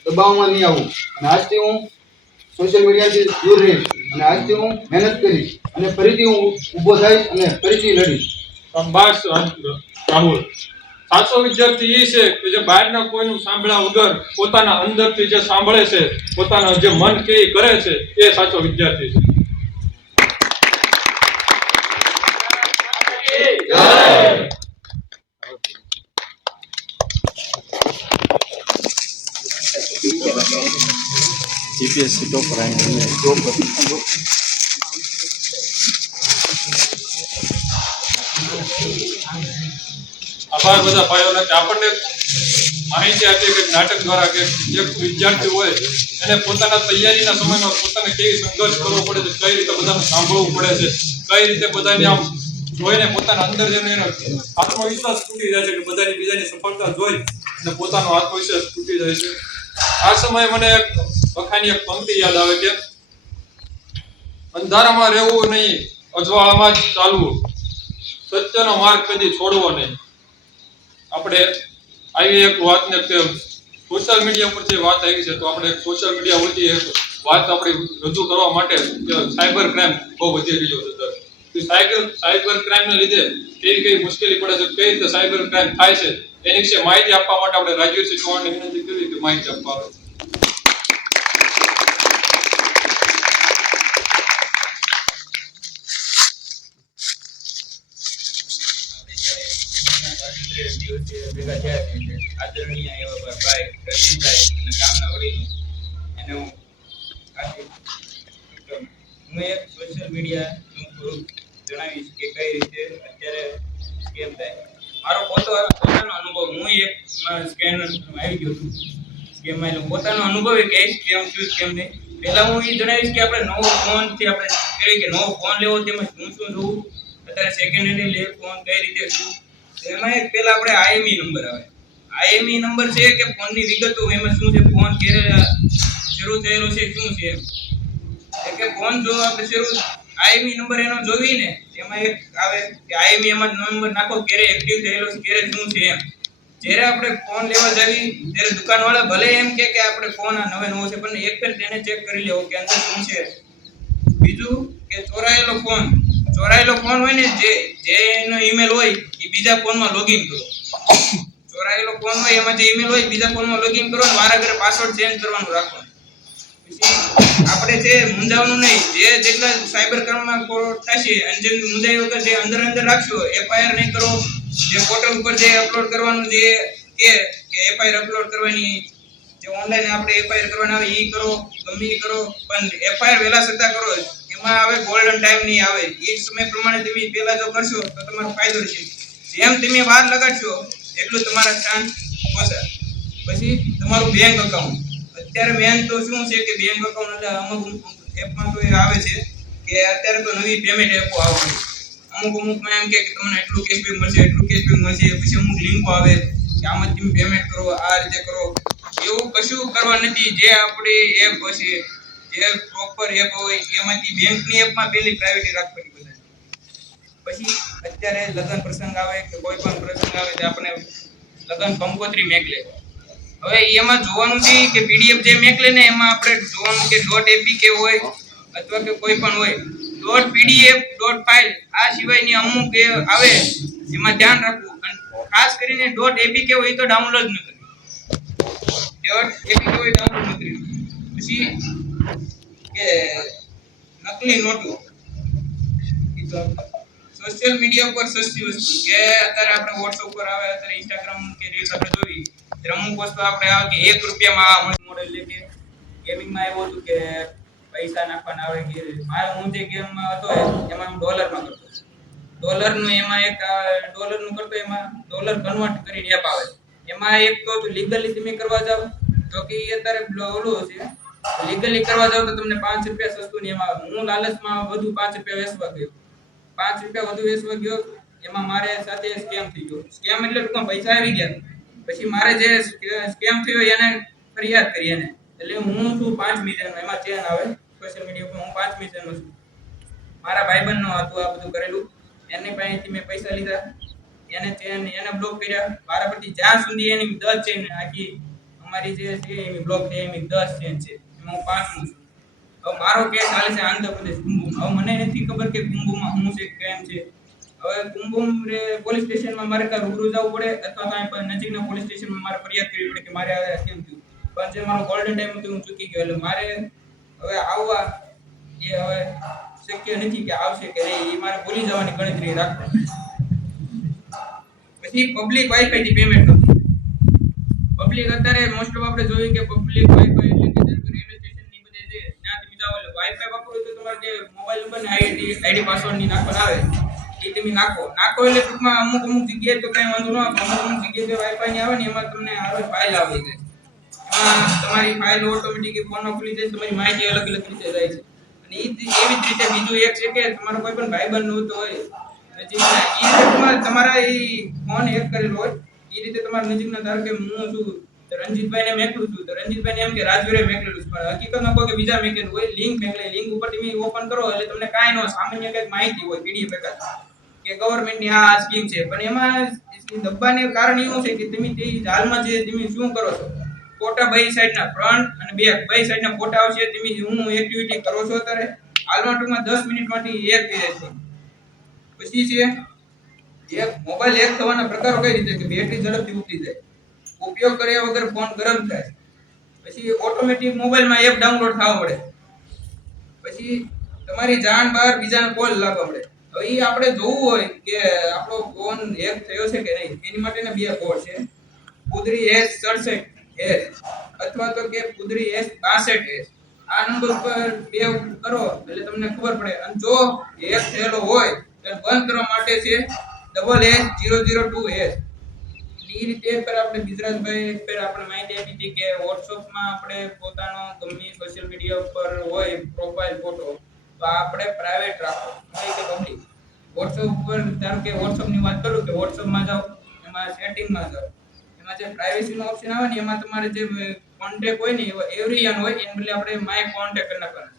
દબાવમાં નહીં આવું અને આજથી હું સોશિયલ મીડિયાથી દૂર રહીશ અને આજથી હું મહેનત કરીશ અને ફરીથી હું ઊભો થઈશ અને ફરીથી લડીશ. બસ રાહુલ, સાચો વિદ્યાર્થી એ છે કે જે બહારના કોઈનું સાંભળ્યા વગર પોતાના અંદરથી જે સાંભળે છે, પોતાના જે મન કે એ કરે છે, એ સાચો વિદ્યાર્થી છે. જીપીએસસી ટોપર આવીને આભાર બધા ભાઈઓને કે આપણને માહિતી આપી કે નાટક દ્વારા કે જે વિદ્યાર્થી હોય એને પોતાના તૈયારીના સમયમાં પોતાને કેવી સંઘર્ષ કરવો પડે છે, કઈ રીતે બધાને સાંભળવું પડે છે, કઈ રીતે બધાને આમ જોઈને પોતાના અંદર જઈને એનો આત્મવિશ્વાસ તૂટી જાય છે કે બધાની બીજાની સફળતા જોઈ અને પોતાનો આત્મવિશ્વાસ તૂટી જાય છે. આ સમયે મને એક વખાની એક પંક્તિ યાદ આવે કે અંધારામાં રહેવું નહીં, અજવાળામાં જ ચાલવું, સત્યનો માર્ગ કદી છોડવો નહીં. આપણે આવી એક વાતને કે સોશિયલ મીડિયા પર જે વાત આવી છે તો આપણે સોશિયલ મીડિયા વચ્ચે એક વાત આપણે રજૂ કરવા માટે સાયબર ક્રાઇમ બહુ વધી રહ્યો છે. સાયબર ક્રાઇમને લીધે કેવી કઈ મુશ્કેલી પડે છે, કઈ રીતે સાયબર ક્રાઇમ થાય છે, એની વિશે માહિતી આપવા માટે આપણે રાજ્યસિંહ ચૌહાણને વિનંતી કરવી કે માહિતી આપવા આવે. ભેગા થયા છે આદરણીય એવા ભાઈ રજીભાઈ અને ગામના વડીલો એને હું એક સોશિયલ મીડિયાનું થોડુંક જણાવીશ કે કઈ રીતે અત્યારે સ્કેમ થાય. મારો પોતાનો અનુભવ, હું એક સ્કેમ આવી ગયો છું સ્કેમમાં, એટલે પોતાનો અનુભવ એ કહીશ કેમ છું કેમ નહીં. પહેલાં હું એ જણાવીશ કે આપણે નવો ફોનથી આપણે કહીએ કે નવો ફોન લેવો તેમાં શું શું જોવું, અત્યારે સેકન્ડ હેન્ડ લે ફોન કઈ રીતે શું. એમાં એક પહેલા આપણે આઈએમઈ નંબર આવે. આઈએમઈ નંબર છે કે ફોનની વિગતો, એમાં શું છે, ફોન ક્યારે શરૂ થયેલો છે, શું છે કે ફોન જો આપણે શરૂ આઈએમઈ નંબર એનો જોઈને એમાં એક આવે કે આઈએમઈ એમાં નંબર નાખો ક્યારે એક્ટિવ થયેલો છે, ક્યારે શું છે એમ. જ્યારે આપણે ફોન લેવા જાવી ત્યારે દુકાનવાળા ભલે એમ કે આપણે ફોન આ નવો છે, પણ એક ફેર તેને ચેક કરી લેવો કે અંદર શું છે. બીજું કે ચોરાયેલો ફોન હોય ને, જે એનો ઈમેલ હોય એ બીજા ફોનમાં લોગિન કરો. ચોરાયેલો ફોન હોય એમાં જે ઈમેલ હોય બીજા ફોનમાં લોગિન કરો અને વારા ઘરે પાસવર્ડ ચેન્જ કરવાનું રાખો. પછી આપણે જે મૂંઝાવવાનું નહીં, જે જેટલા સાયબર ક્રાઇમમાં કોડ થશે અને જે મૂંઝાય વગર જે અંદર રાખશો, એફઆઈઆર નહીં કરો. જે પોર્ટલ ઉપર જે અપલોડ કરવાનું જે કે એફઆઈઆર અપલોડ કરવાની, જે ઓનલાઈન આપણે એફઆઈઆર કરવાના આવે એ કરો, ગમે એ કરો, પણ એફઆઈઆર વહેલા છતાં કરો. એમાં આવે ગોલ્ડન ટાઈમ નહીં આવે, એ સમય પ્રમાણે તમે પહેલા જો કરશો તો તમારો ફાયદો છે. જેમ તમે વાર લગાડશો એટલું તમારા ચાન્સ ઓછા. પછી તમારું બેંક અકાઉન્ટ, અત્યારે મેન તો શું છે કે બેંક અકાઉન્ટ એટલે અમુક એપમાં તો એ આવે છે કે અત્યારે તો નવી પેમેન્ટ એપો આવે. અમુકમાં એમ કે તમને એટલું કેશબેક મળશે, પછી અમુક લિંકો આવે કે આમાં તમે પેમેન્ટ કરો, આ રીતે કરો. એવું કશું કરવા નથી. જે આપણી એપ હશે, જે પ્રોપર એપ હોય એમાંથી બેંકની એપમાં પેલી પ્રાઇવેટી રાખવાની બધા. પછી અત્યારે લગ્ન પ્રસંગ આવે કે કોઈ પણ પ્રસંગ આવે તો આપણે લગ્ન કંકોત્રી મેકલે. હવે એમાં જોવાનું છે કે પીડીએફ જે મેકલે ને એમાં આપણે જોવાનું કે .apk હોય અથવા કે કોઈ પણ હોય, .pdf .file આ સિવાયની અમુક આવે એમાં ધ્યાન રાખવું. અને ખાસ કરીને .apk હોય તો ડાઉનલોડ ન કરવી. .apk હોય ડાઉનલોડ ન કરવી. પછી કે નકલી નોટો, સોશિયલ મીડિયા પર સસ્તી વસ્તુ કે અત્યારે આપણે WhatsApp પર આવે, અત્યારે Instagram કે રીલ્સ આપણે જોઈ, અમુક વસ્તુ આપણે આવે કે 1 રૂપિયામાં આ મોડેલ લે કે ગેમિંગમાં એવું હતું કે પૈસા નાખવાના આવે કે હું જે ગેમમાં હતો એમાં હું ડોલરમાં કરતો. ડોલરનું એમાં એક ડોલરનું કરતો, એમાં ડોલર કન્વર્ટ કરીને એપ આવે. એમાં એક તો લીગલી તમે કરવા જાવ તો કે અત્યારે ઓલું છે, લીગલી કરવા જાવ તો તમને 5 રૂપિયા સસ્તું ને એમાં હું લાલચમાં વધુ 5 રૂપિયા વેચવા ગયો. 5 રૂપિયા વધુ વેચવા ગયો, એમાં મારે સાથે સ્કેમ થઈ ગયો. સ્કેમ એટલે ટૂંકમાં પૈસા આવી ગયા પછી મારે જે સ્કેમ થયો એને ફરિયાદ કરી એને, એટલે હું છું 5મી જન્મ, એમાં ચેન આવે સોશિયલ મીડિયા ઉપર, હું 5મી જન્મ છું. મારા ભાઈબંધનો હતું આ બધું કરેલું, એની પાસેથી મેં પૈસા લીધા, એને બ્લોક કર્યા. મારા પરથી જ્યાં સુધી એની 10 ચેન આખી અમારી જે છે એની બ્લોક થઈ, એની 10 ચેન છે, એમાં હું 5મું છું. હવે મારો કેસ ચાલે છે આંધ્રપ્રદેશ કુંભુમ. હવે મને નથી ખબર કે કુંભુમમાં શું છે કેમ છે. હવે કુંભુમ પોલીસ સ્ટેશનમાં મારે કાં રૂબરૂ જવું પડે અથવા કાંઈ પણ નજીકના પોલીસ સ્ટેશનમાં મારે ફરિયાદ કરવી પડે કે મારે આ કેમ થયું. પણ જે મારો ગોલ્ડન ટાઈમ હતો હું ચૂકી ગયો, એટલે મારે હવે આવવા એ હવે શક્ય નથી કે આવશે કે નહીં, એ મારે ભૂલી જવાની ગણતરી રાખવાની. પછી પબ્લિક વાઈફાઈ થી પેમેન્ટ હતું. પબ્લિક અત્યારે મોસ્ટ ઓફ આપણે જોયું કે પબ્લિક વાઈફાઈ એટલે કે રેલવે સ્ટેશન ની બધે છે ત્યાં તમે જાઓ એટલે વાઈફાઈ વાપરો તો તમારે જે મોબાઈલ નંબર ને આઈડી પાસવર્ડ ની નાખવાનું આવે એ તમે નાખો એટલે ટૂંકમાં અમુક જગ્યાએ તો કઈ વાંધો ન આવે. અમુક જગ્યાએ જે વાઈફાઈ ની આવે ને એમાં તમને આવે ફાઇલ આવી જાય, એમાં તમારી ફાઇલ ઓટોમેટિક ફોનમાં ખુલી જાય, તમારી માહિતી અલગ અલગ રીતે જાય છે. અને એવી જ રીતે બીજું એક છે કે તમારો કોઈ પણ ભાઈબંધ નો તો હોય તમારા એ ફોન હેક કરેલો હોય, એ રીતે તમારા નજીકના ધારો કે હું છું રણજીતભાઈ ને મેકલું છું, તો રણજીતભાઈ ને એમ કે રાજવીરે મેકલેલું છે, પણ હકીકતમાં કોઈ કે બીજા મેકેલું હોય. લિંક ઉપર તમે ઓપન કરો એટલે તમને કાંઈ ન સામાન્ય કંઈક માહિતી હોય પીડીએફ પ્રકાર કે ગવર્મેન્ટની આ સ્કીમ છે, પણ એમાં દબાને કારણ એવું છે કે તમે તે હાલમાં જે તમે શું કરો છો, ફોટા બે સાઈડના ફ્રન્ટ અને બેક બે સાઈડના ફોટા આવશે, તમે હું એક્ટિવિટી કરો છો ત્યારે હાલમાં ટૂંકમાં 10 મિનિટ માટે એક થઈ જાય છે. પછી છે એક મોબાઈલ હેક થવાના પ્રકારો કઈ રીતે કે બેટરી ઝડપથી ઉતરી જાય, ઉપયોગ કર્યા વગર ફોન ગરમ થાય, પછી ઓટોમેટિક મોબાઈલમાં એપ ડાઉનલોડ થવા પડે, પછી તમારી જાણ બહાર બીજાને કોલ લાગવા પડે. હવે એ આપણે જોવું હોય કે આપણો ફોન હેક થયો છે કે નહીં, એની માટેના બે કોડ છે, પુદરી S67S અથવા તો કે પુદરી S62S. આ નંબર ઉપર બે કરો એટલે તમને ખબર પડે. અને જો હેક થયેલો હોય તો બંધ કરવા માટે છે SS002S. એ રીતે પર આપણે ગુજરાતભાઈ પર આપણે માહિતી આપી હતી કે વોટ્સઅપમાં આપણે પોતાનો ગમે સોશિયલ મીડિયા ઉપર હોય પ્રોફાઇલ ફોટો તો આપણે પ્રાઇવેટ રાખો નહીં કે પબ્લિક. વોટ્સઅપ ઉપર ધારો કે વોટ્સઅપની વાત કરું કે વોટ્સઅપમાં જાઓ, એમાં સેટિંગમાં જાઓ, એમાં જે પ્રાઇવેસીનો ઓપ્શન આવે ને એમાં તમારે જે કોન્ટેક્ટ હોય ને એવરીવન હોય એને બદલે આપણે માય કોન્ટેક્ટ કરી નાખવાનું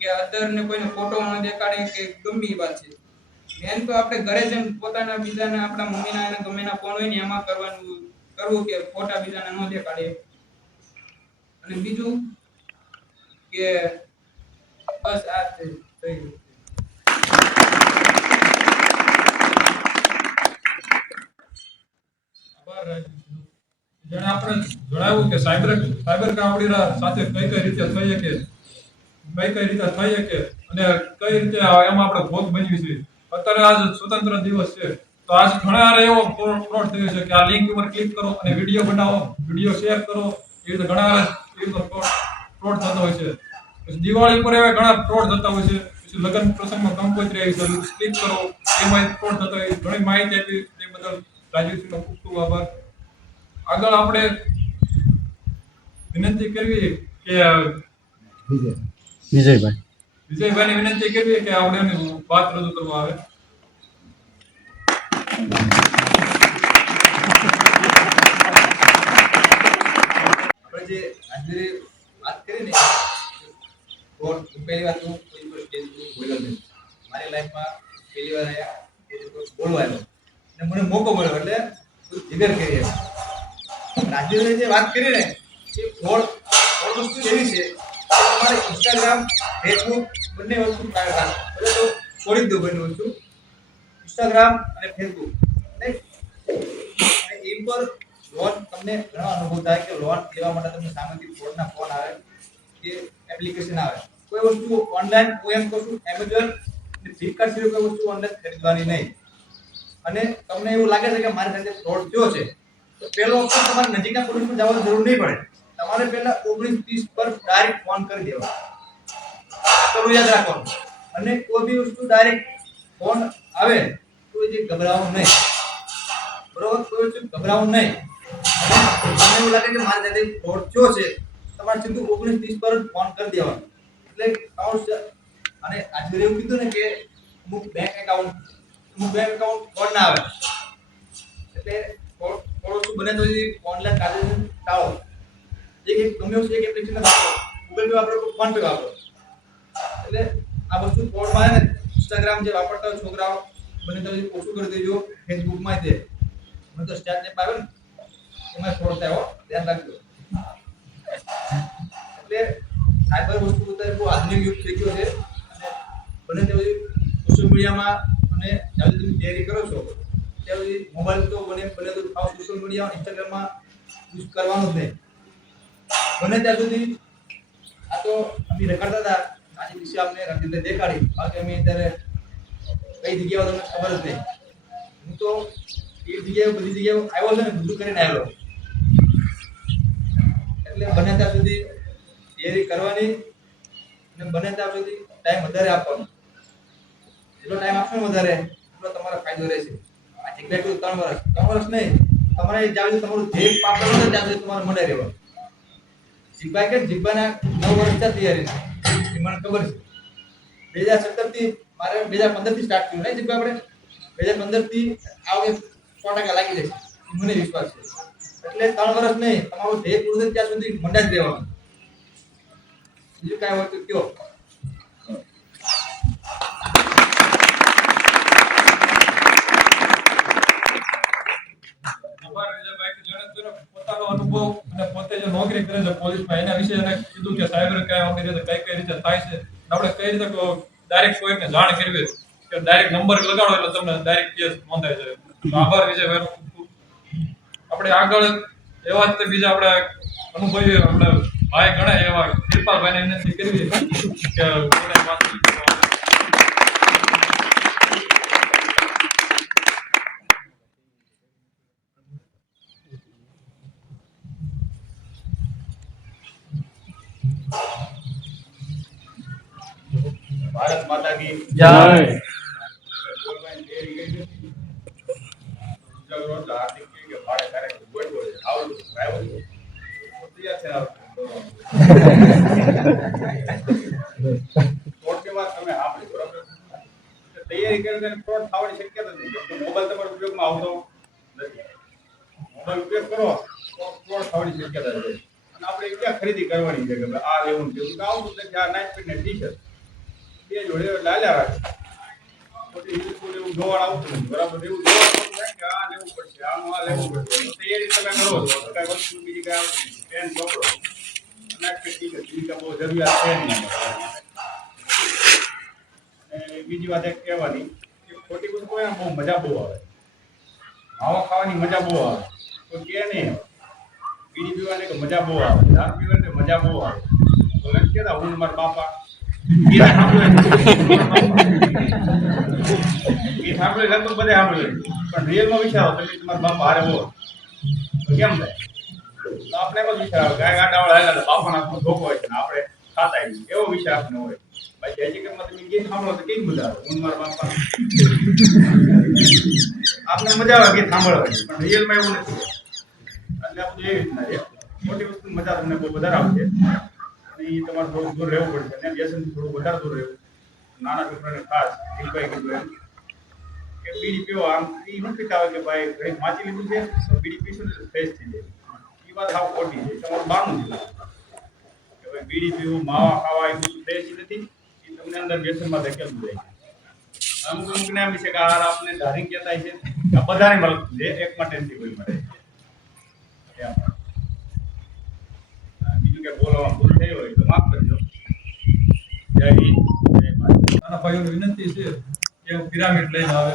કે અધર ને કોઈને ફોટો ન દેખાડે કે ગમે એ વાત છે. મેન તો આપણે ઘરે જઈને પોતાના બીજાના આપણા મમ્મીના અને ગમેના ફોન હોય ને એમાં કરવું કે ફોટા બીજાને ન દેખાડે. અને બીજું કે બસ આ થઈ ગયું. જેણે આપણે જણાવ્યું કે સાયબર કામગીરી સાથે કઈ રીતે થઈ શકે, અને કઈ રીતે એમાં આપણે ભોગ બનવી છે. અત્યારે આજ સ્વતંત્ર દિવસ છે તો આજ ઘણા એવો ફ્રોડ થયો છે કે આ લિંક ઉપર ક્લિક કરો અને વિડીયો બનાવો, વિડીયો શેર કરો, એ રીતે ઘણા ફ્રોડ થતા હોય છે. પછી દિવાળી ઉપર એવા ઘણા ફ્રોડ થતા હોય છે. પછી લગ્ન પ્રસંગમાં કંકોત્રી આવી ક્લિક કરો એમાં ફ્રોડ થતા હોય. ઘણી માહિતી આપી એ બદલ રાજ્યશ્રીનો ખૂબ ખૂબ આભાર. આગળ આપણે વિનંતી કરવી કે વિજયભાઈની વિનંતી કરવી કે આપણે એમની વાત રજૂ કરવા આવે. આપણે જે આજે વાત કરી ને પહેલી વાત હું કોઈ પણ સ્ટેજ પર બોલ્યો નથી. મારી લાઈફમાં પહેલી વાર આયા એ બોલવા આવ્યો અને મને મોકો મળ્યો એટલે જીગર કરી રાજ્યની જે વાત કરી ને એ ફ્રોડ વસ્તુ એવી છે કે તમારે ઇન્સ્ટાગ્રામ ફેસબુક બંને વસ્તુ પ્રાઇવેટ રાખો. એટલે તો છોડી દો બંને વસ્તુ, ઇન્સ્ટાગ્રામ અને ફેસબુક. અને એ પર લોન તમને ઘણો અનુભવ થાય કે લોન લેવા માટે તમને સામેથી ફ્રોડના ફોન આવે કે એપ્લિકેશન આવે. કોઈ વસ્તુ ઓનલાઈન હું એમ કહું છું એમેઝોન અને ફ્લિપકાર્ટ સિવાય કોઈ વસ્તુ ઓનલાઈન ખરીદવાની નહીં. અને તમને એવું લાગે છે કે મારી સાથે ફ્રોડ થયો છે તો પહેલો ઓપ્શન તમારે નજીકના પોલીસમાં જવાની જરૂર નહીં પડે. તમારે પહેલા 1930 પર ડાયરેક્ટ ફોન કરી દેવાનો. આ યાદ રાખવાનું. અને કોઈ બી વસ્તુ ડાયરેક્ટ ફોન આવે તો એ ગભરાવું નહીં, બરોબર? કોઈ વસ્તુ ગભરાવું નહીં. તમને એવું લાગે કે મારી સાથે ફ્રોડ થયો છે તમારે સીધું 1930 પર ફોન કરી દેવાનો. એટલે અને આજે એવું કીધું ને કે અમુક બેંક એકાઉન્ટ ફોન ના આવે એટલે થોડો શું બને તો ઓનલાઈન ટ્રાન્ઝેક્શન ટાળો. એક ગમે એવું એક એપ્લિકેશન વાપરો, ગૂગલ પે વાપરો, ફોન પે વાપરો. એટલે આ વસ્તુ ફ્રોડમાં ને ઇન્સ્ટાગ્રામ જે વાપરતા હોય છોકરાઓ બને તો ઓછું કરી દેજો. ફેસબુકમાં તે મને તો સ્ટેપ આવે ને એમાં ફ્રોડ થાય, ધ્યાન રાખજો. એટલે સાયબર વસ્તુ અત્યારે બહુ આધુનિક યુગ થઈ ગયો છે અને બને ત્યાં સોશિયલ મીડિયામાં અને જ્યારે તમે તૈયારી કરો છો ત્યારે મોબાઈલ તો બને તો સોશિયલ મીડિયા ઇન્સ્ટાગ્રામમાં યુઝ કરવાનું જ નહીં. બને ત્યાં સુધી આ તો અમે રખડતા હતા આજે દિવસે અમને રખડીને દેખાડી, બાકી અમે અત્યારે કઈ જગ્યાઓ તમને ખબર જ નહીં. હું તો એ જગ્યાએ બધી જગ્યાએ આવ્યો છે ને બધું કરીને આવ્યો. એટલે બને ત્યાં સુધી તૈયારી કરવાની અને બને ત્યાં સુધી ટાઈમ વધારે આપવાનો. જેટલો ટાઈમ આપશો ને વધારે એટલો તમારો ફાયદો રહેશે. આ જગ્યાએ 3 વર્ષ નહીં, તમારે જ્યાં સુધી તમારું ધ્યેય પ્રાપ્ત કરવું છે ત્યાં સુધી તમારે મળે રહેવાનું. જીગબાના 9 વર્ષ થયા તૈયારી, એ મને ખબર છે. 2017 થી મારે 2015 થી સ્ટાર્ટ કર્યું ને જીગબા આપણે 2015 થી આવે 100% લાગી જશે, મને વિશ્વાસ છે. એટલે 3 વર્ષ નહીં, તમારું ધ્યેય પૂરું થાય ત્યાં સુધી મંડા જ રહેવાનું. બીજું કાંઈ હોય તો કયો. પોતાનો અનુભવ અને પોતે જે નોકરી કરે છે પોલીસમાં એના વિશે એને કીધું કે સાયબર ક્રાઇમ વગેરે કઈ રીતે થાય છે, આપણે કઈ રીતે ડાયરેક્ટ કોઈને જાણ કરવી કે ડાયરેક્ટ નંબર લગાડો એટલે તમને ડાયરેક્ટ કેસ નોંધાય છે. તો આભાર વિજય આપણે આગળ એવા જ બીજા આપણે અનુભવી આપણે ભાઈ ગણાય એવા કૃપાલભાઈને વિનંતી કરવી કે ભારત માતા કી જય. તૈયારી કરી ફ્રોડ થવાની શક્યતા નથી. મોબાઈલ તમારા ઉપયોગમાં આવતો નથી. મોબાઈલ ઉપયોગ કરો તો ફ્રોડ થવાની શક્યતા છે. અને આપણે ક્યાં ખરીદી કરવાની છે કે આ લેવું છે આવતું નથી. આ નાઇટ પેન્ટ ને ટી-શર્ટ બે જોડે લાલ્યા રાખે. ખોટી યુઝફુલ એવું જોવાળ આવતું નથી. બરાબર એવું જોવાળ થાય કે આ લેવું પડશે, આનું આ લેવું પડશે. તૈયારી તમે કરો છો તો કઈ વસ્તુ બીજી કઈ આવતી નથી. પેન પકડો, નાઇટ પેન્ટ ટી-શર્ટ બીજી કઈ બહુ જરૂરિયાત છે નહીં. અને બીજી વાત એક કહેવાની કે ખોટી વસ્તુ હોય ને બહુ મજા બહુ આવે. માવા ખાવાની મજા બહુ આવે. કોઈ કે નહીં બીડી પીવાની કે મજા બહુ આવે, દારૂ પીવાની મજા બહુ આવે. તો એમ કહેતા હું મારા બાપા ગીત સાંભળે તો બધે સાંભળે, પણ રિયલમાં વિચારો તમે તમારા બાપા હારે હો તો કેમ થાય? તો આપણે એમ જ વિચાર આવે ગાય ગાંડાવાળા હાલ્યા બાપાના હાથમાં ધોકો હોય છે ને આપણે ખાતા આવીએ, એવો વિચાર આપણે હોય. બાકી હકીકતમાં તમે ગીત સાંભળો તો કેવી મજા આવે? હું મારા બાપા આપણે મજા આવે ગીત સાંભળવાની, પણ રિયલમાં એવું નથી. એટલે આ બધું એવી રીતના છે. મોટી વસ્તુ મજા તમને બહુ વધારે આવશે અને એ તમારે થોડું દૂર રહેવું પડશે અને વ્યસનથી થોડું વધારે દૂર રહેવું. નાના છોકરાને ખાસ દીકભાઈ કીધું એમ કે બીડી પીવો. આમ એ શું પીતા હોય કે ભાઈ ઘણી વાંચી લીધું છે તો બીડી પીશું ને ફ્રેશ થઈ જાય. એ વાત સાવ ખોટી છે. તમારું બારનું છે કે ભાઈ બીડી પીવું, માવા ખાવા એ બધું ફ્રેશ નથી. એ તમને અંદર વ્યસનમાં ધકેલતું જાય છે. અમુક અમુકને એમ છે કે આ આપને ધારી કહેતા છે આ બધાને મળતું છે, એક માટે નથી કોઈ માટે. બીજું કે બોલવામાં ભૂલ થઈ હોય તો માફ કરજો. જય હિન્દ, જય ભારત. નાના ભાઈઓને વિનંતી છે કે પિરામિડ લઈને આવે.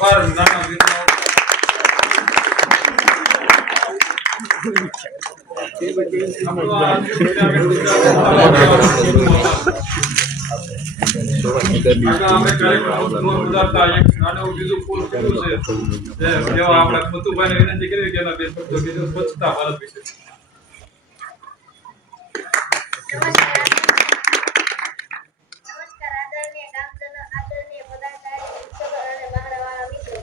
આભાર નાના મિત્રો. આપણો આ આગળ અમે કાર્યક્રમ વધારતા એક નાનું બીજું પુલ કર્યું છે જેવા આપણે મતુભાઈને વિનંતી કરી કે એના બે શબ્દો કીધું સ્વચ્છતા ભારત વિશે. નમસ્કાર આદરણીય ગામજનો, આદરણીય પદાધિકારી, શિક્ષકો અને બહારવાળા મિત્રો.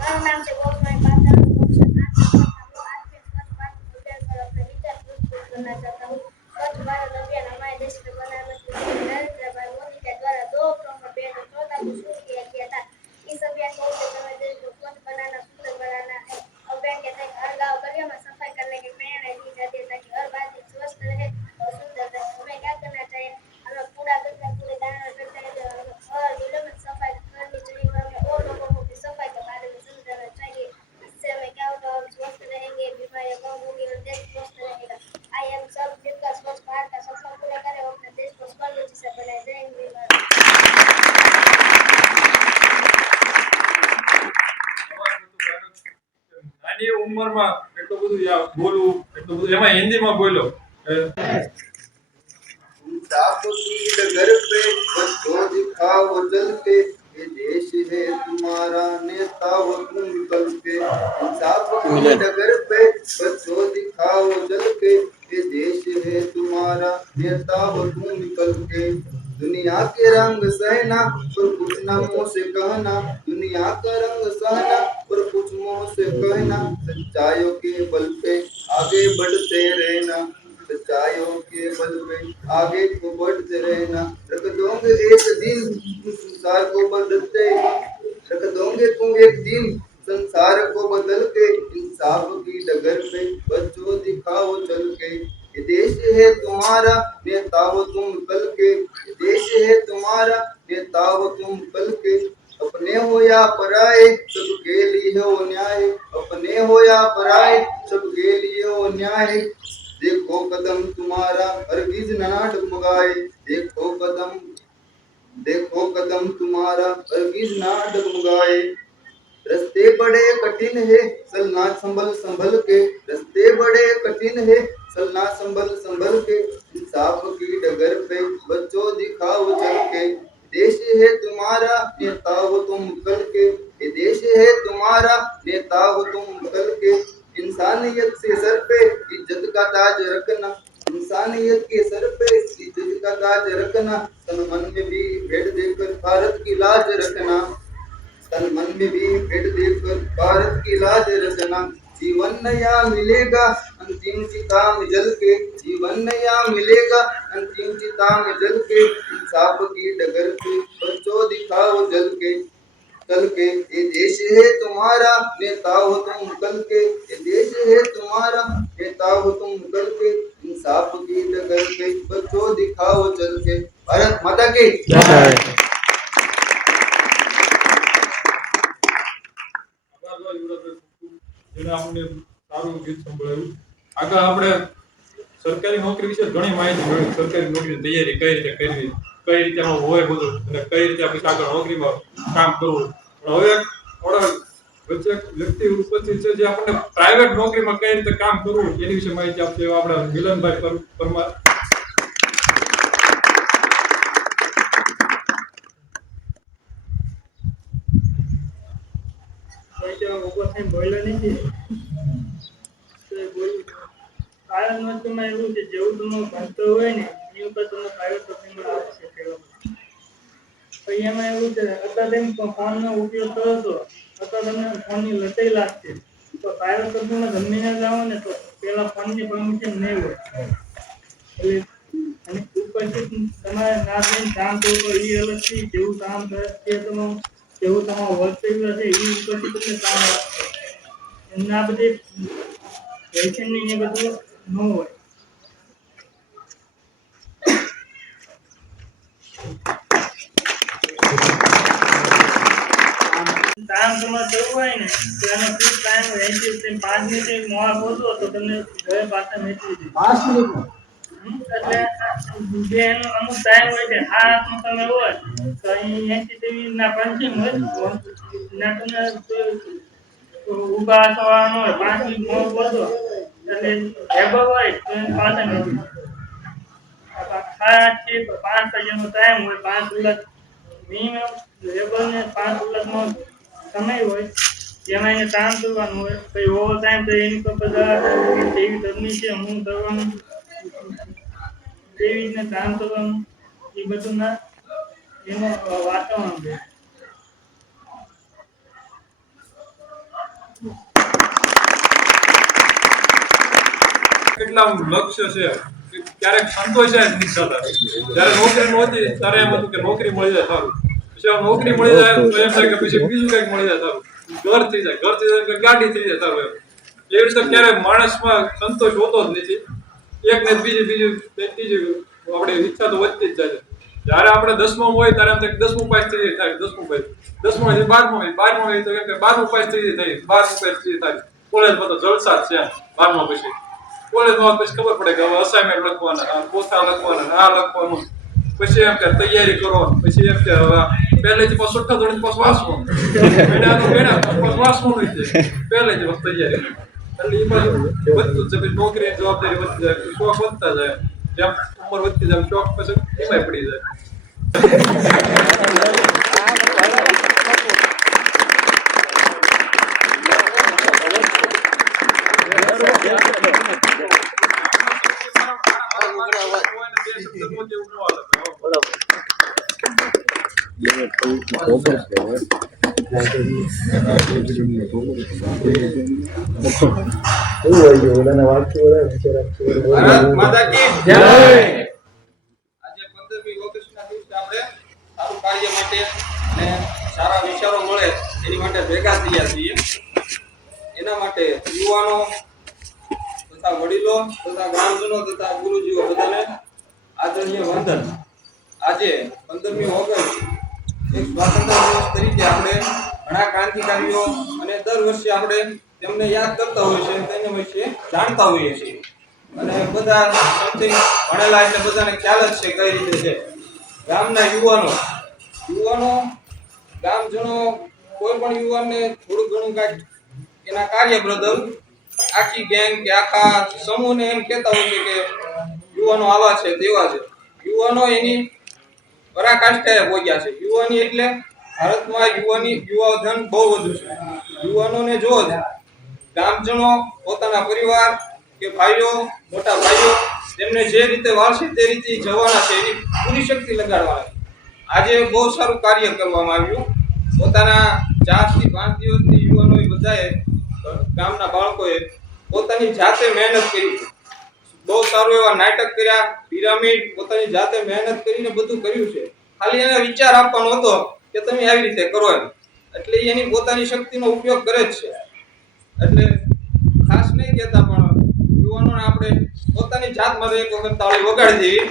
મારું નામ છે ગોપમાળી પાત્ર. स्वच्छ भारत अभियान हमारे देश के प्रधानमंत्री नरेंद्र भाई मोदी के द्वारा 2 अक्टूबर 2014 को शुरू किया गया था। इस अभियान का उद्देश्य हमारे देश को स्वच्छ बनाना, सुंदर बनाना है। अभियान के तहत हर गांव गलियों में सफाई करने की प्रेरणा दी जाती है ताकि हर बात स्वस्थ रहे और सुंदर रहे। हमें क्या करना चाहिए? हमें कूड़ा कचरा कूड़ेदान में फेंकना चाहिए, हर जिलों में सफाई करनी चाहिए और हमें और लोगों को भी सफाई के बारे में समझाना चाहिए। इससे हमें क्या होगा? हम स्वस्थ रहेंगे, बीमारियां कम होंगी और देश स्वस्थ रहेगा। आई एम सब मिलकर स्वच्छ भारत का सपना पूरा करें और अपने देश को स्वर्ग जैसा बनाए। जय हिंद, जय भारत। નાની ઉંમરમાં એટલું બધું બોલવું, એટલું બધું એમાં હિન્દીમાં બોલ્યો. इंसाफ की डगर पे बच्चों दिखाओ जल के, ये देश है तुम्हारा नेता वो तुम कल के। इंसाफ की डगर पे बच्चों दिखाओ जल के, ये देश है तुम्हारा नेता वो तुम कल के। दुनिया के रंग सहना पर कुछ न मुंह से कहना, दुनिया का रंग सहना पर कुछ मुंह से कहना, सच्चाइयों के बल पे आगे बढ़ते रहना, सच्चाइयों के बल पे आगे को बढ़ते रहना। रख दोगे एक दिन संसार को बदलते, रख दोगे तुम एक दिन संसार को बदल के। इंसाफ की डगर पे बच्चों दिखाओ चल के, ये देश है तुम्हारा नेता हो तुम कल के, ये देश है तुम्हारा नेता हो तुम कल के। अपने हो या पराए सबके लिए हो न्याय, अपने हो या पराए सबके लिए हो न्याय। देखो कदम तुम्हारा हरगिज ना डगमगाए, देखो कदम तुम्हारा हरगिज ना डगमगाए। रस्ते बड़े कठिन है चलना संभल संभल के, रस्ते बड़े कठिन है चलना संभल संभल के। इंसाफ की डगर पे बच्चों दिखाओ चल के, देश है तुम्हारा नेता हो तुम कल के, ये देश है तुम्हारा नेता हो तुम कल के। इंसानियत से सर पे इज्जत का ताज रखना, इंसानियत के सर पे इज्जत का ताज रखना। तन मन में भी भेद देकर भारत की लाज रखना, तन मन में भी भेद देकर भारत की लाज रखना। जीवन नया मिलेगा अंतिम चिता में जल के, जीवन नया मिलेगा अंतिम चिता में जल के। इंसाफ की डगर पे बच्चों दिखाओ जल के कल के, ये देश है तुम्हारा नेता हो तुम कल के, ये देश है तुम्हारा नेता हो तुम कल के। इंसाफ की डगर पे बच्चों दिखाओ चल के। भारत माता की આભાર યુવરાજભાઈ, જેને આપણને સારું ગીત સંભળાવ્યું. આગળ આપણે સરકારી નોકરી વિશે ઘણી માહિતી મેળવી. સરકારી નોકરીની તૈયારી કઈ રીતે કરવી, કઈ રીતે એમાં હોય બધું, અને કઈ રીતે આપણે આગળ નોકરીમાં કામ કરવું. પણ હવે થોડા વચ્ચે એક વ્યક્તિ ઉપસ્થિત છે જે આપણને પ્રાઇવેટ નોકરીમાં કઈ રીતે કામ કરવું એની વિશે માહિતી આપશે. એવા આપણા મિલનભાઈ પરમાર. કારણ વસ્તુમાં એવું છે જેવું તમે ભણતો હોય ને એની ઉપર તમે પ્રાઇવેટ નોકરીમાં આવશે પછી એમાં એવું છે અત્યારે તમે ફોનનો ઉપયોગ કરો છો અથવા તમને ફોનની લટાઈ લાગશે તો પ્રાઇવેટ નોકરીમાં જમીને જાઓ ને તો પેલા ફોનની પરમિશન નહીં હોય એટલે અને ઉપરથી તમારે ના થઈને કામ કરવું એ અલગથી જેવું કામ કરે તે તમારું જેવું તમારું વર્તવ્ય છે એ ઉપરથી તમને કામ આપશે એમના બધી વેચનની એ બધું ન હોય કામ તમારે કરવું હોય ને તો એનો ફિક્સ ટાઈમ હોય 5 મિનિટે મોડા પહોંચો તો તમને ઘરે પાછા મેળવી દે 5 મિનિટમાં એટલે જે એનો અમુક ટાઈમ હોય છે આ આત્મ સમય હોય તો અહીં 80 ના પંચિંગ હોય નેટને ઊભા થવાનો હોય 5 મિનિટ મોડો બોલતો એટલે હેબો હોય તો એની પાસે નથી. ખાવાથી 5 વાગ્યાનો ટાઈમ હોય, 5 કલાક મિનિમમ લેબરને 5 કલાકનો સમય હોય, જેમાં એને કામ કરવાનું હોય. પછી ઓવર ટાઈમ તો એની પર બધા એવી કંપની છે હું કરવાનું, એવી રીતના કામ કરવાનું, એ બધું ના એનું વાતાવરણ છે. કેટલા લક્ષ્ય છે કે ક્યારેક સંતોષ જ નથી થતા. જ્યારે નોકરી નહોતી ત્યારે એમ હતું કે નોકરી મળી જાય સારું, પછી આ નોકરી મળી જાય તો એમ થાય કે પછી બીજું કંઈક મળી જાય સારું, ઘર થઈ જાય કે ગાડી થઈ જાય સારું. એવી રીતે ક્યારેય માણસમાં સંતોષ હોતો જ નથી. એક ને બીજું ત્રીજું આપણે ઈચ્છા તો વધતી જ જાય છે. જ્યારે આપણે 10માં હોય ત્યારે એમ થાય કે 10મું પાસ થઈ જાય, 10મું પાસ, 10માં 12માં હોય, 12માં હોય તો એમ કે 12મું પાસ થઈ જાય, 12મું પાસ થઈ થાય. કોલેજમાં તો જલસા જ છે 12માં પછી. કોલેજમાં પછી ખબર પડે કે હવે અસાઇનમેન્ટ લખવાના, પોતા લખવાના, આ લખવાનું, પછી એમ કે તૈયારી કરો, પછી એમ કે હવે પહેલેથી પાછું છઠ્ઠા ધોરણથી પાછું વાંચવાનું, પાછું વાંચવાનું છે પહેલેથી પાછું તૈયારી. એટલે એ બાજુ વધતું જ છે. પછી નોકરીની જવાબદારી વધતી જાય, શોખ વધતા જાય, જેમ ઉંમર વધતી જાય શોખ પછી એમાંય પડી જાય. ભારત માતા કી જય. આજે 15મી ઓગસ્ટના દિવસે આપણે સારું કાર્ય માટે અને સારા વિચારો મળે એની માટે ભેગા થયા છીએ. એના માટે યુવાનો તથા વડીલો તથા ગ્રામજનો તથા ગુરુજીઓ બધાને આદરણીય વંદન. આજે 15મી ઓગસ્ટ એક સ્વાતંત્ર્ય દિવસ તરીકે આપણે ઘણા ક્રાંતિકારીઓ અને દર વર્ષે આપણે તેમને યાદ કરતા હોઈએ છીએ, તેના વિશે જાણતા હોઈએ છીએ. અને બધા સમથિંગ ભણેલા એટલે બધાને ખ્યાલ જ છે કઈ રીતે છે. ગામના યુવાનો ગામજનો કોઈ પણ યુવાનને થોડું ઘણું કાંઈક એના કાર્ય બદલ આખી ગેંગ કે આખા સમૂહને એમ કહેતા હોય છે કે યુવાનો આવા છે તેવા છે. યુવાનો એની પરાકાષ્ઠાએ પહોંચ્યા છે. યુવાની એટલે ભારતમાં યુવાધન બહુ વધુ છે. યુવાનોને જો ગામજનો પોતાના પરિવાર કે ભાઈઓ, મોટા ભાઈઓ તેમને જે રીતે વાળશે તે રીતે જવાના છે, એની પૂરી શક્તિ લગાડવાના છે. આજે બહુ સારું કાર્ય કરવામાં આવ્યું. પોતાના 4 થી 5 દિવસથી યુવાનોએ બધાએ ગામના બાળકોએ પોતાની જાતે મહેનત કરી. બહુ સારું એવા નાટક કર્યા, પિરામિડ પોતાની જાતે મહેનત કરીને બધું કર્યું છે. ખાલી એને વિચાર આપવાનો હતો કે તમે આવી રીતે કરો એમ. એટલે એની પોતાની શક્તિનો ઉપયોગ કરે જ છે. એટલે ખાસ નહીં કહેતા પણ યુવાનોને આપણે પોતાની જાત માટે એક વખત તાળી વગાડી દેવી.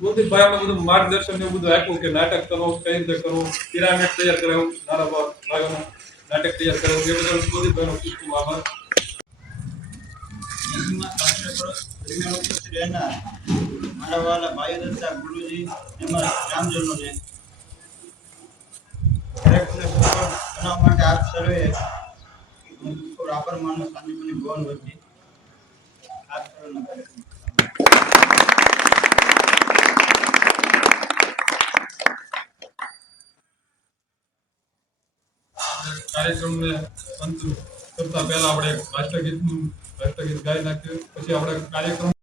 કુલદીપભાઈ આપણે બધું માર્ગદર્શન એવું બધું આપ્યું કે નાટક કરો, કઈ રીતે કરવું, પિરામિડ તૈયાર કરાવું, નાના ભાઈઓનું નાટક તૈયાર કરાવું, એ બધું કુલદીપભાઈનો ખૂબ ખૂબ આભાર. મારા વાલા ભાઈઓ તથા ગુરુજી એમાં ગ્રામજનોને દરેકને સફળ બનાવવા માટે આપ સર્વે હું ખૂબ આભાર માનું. શાંતિપૂર્ણ ભવન વચ્ચે આપ સર્વેનો કાર્યક્રમને અંત કરતા પહેલા આપણે રાષ્ટ્રગીત ગાઈ નાખ્યું. પછી આપણે કાર્યક્રમ